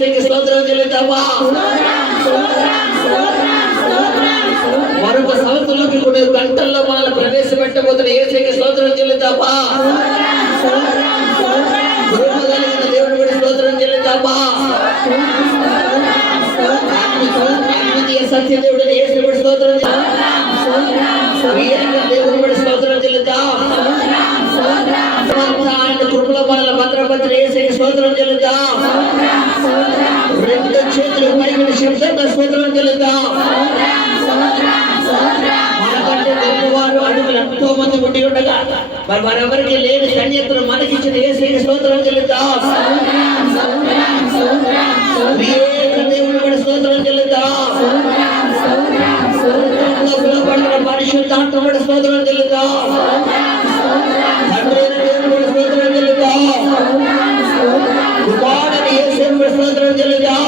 యేసుకి స్తోత్రం చెల్లిద్దామా? మరొక సంవత్సరంలోకి కొన్ని గంటల్లో మనల్ని ప్రవేశపెట్టబోతున్న యేసుకి స్తోత్రం చెల్లిద్దామా? కృపగలిగిన దేవుని బట్టి స్తోత్రం చెల్లిద్దామా? ఆత్మీయ సత్య దేవుడిని యేసుని బట్టి స్తోత్రం దేవుని బట్టి స్తోత్రం చెల్లిద్దాం. కృపలో మనల్ని భద్రపత్రి యేసుకి స్తోత్రం చెల్లిద్దాం. రెండు చేతులు పైకి శబ్దంగా స్తోత్రం చెల్లిద్దాం. మనకంటే గొప్పవారు అడుగులు ఎంతో మంది ఉండి ఉండగా మరి మరెవరికి లేని ధన్యతను మనకిచ్చిన యేసుకి స్తోత్రం చెల్లిద్దాం. దేవుని కూడా స్తోత్రం చెల్లిద్దాం. పరిశుద్ధాత్మ కూడా స్తోత్రం చెల్లిద్దాం. తండ్రి దేవుని కూడా స్తోత్రం చెల్లిద్దాం. కుమారుని యేసుని కూడా స్తోత్రం చెల్లిద్దాం.